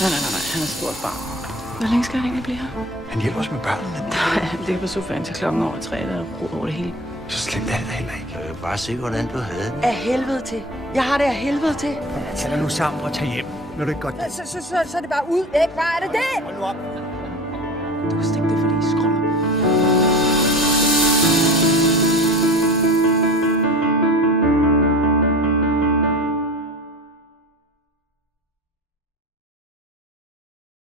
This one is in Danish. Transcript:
Nej. Han er et stort barn. Hvor længe skal han egentlig blive her? Han hjælper os med børnene. Nej, han ligger på sofaen til 3:00 der er rod over det hele. Så slemt er det da heller ikke. Jeg vil bare se, hvordan du havde det. Af helvede til. Jeg har det af helvede til. Tag dig nu sammen og tag hjem. Når det ikke godt. Så er det bare ud. Ikke bare er det det? Hold nu op. Du kan stikke det